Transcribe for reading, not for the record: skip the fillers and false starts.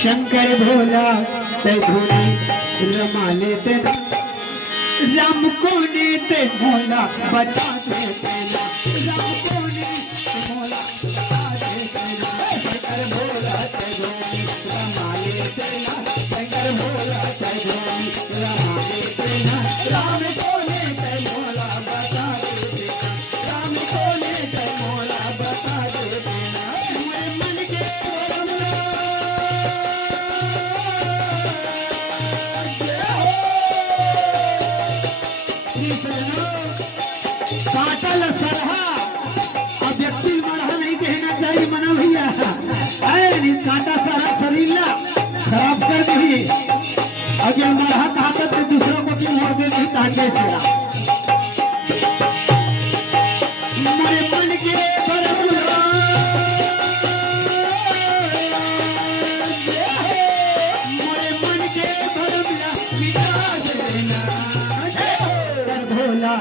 शंकर भोला ते भोले रमाले ते राम को ने ते भोला बचा दे तेरा राम को ने ते भोला बचा दे तेरा शंकर भोला ते भोले रमाले तेरा शंकर भोला ते भोले रमाले तेरा राम को ने ते भोला बचा दे तेरा राम को ने ते भोला बचा दे तेरा मेरे मन के काटल सरहा अब व्यक्ति मरहा नहीं कहना चाहिए मना भैया काटा सरहा शरीर खराब कर दी अगर मरहा ताकत तो दूसरों को भी मोड़ दे नहीं काटे छोड़ा मेरे मन के मेरे मन के भोला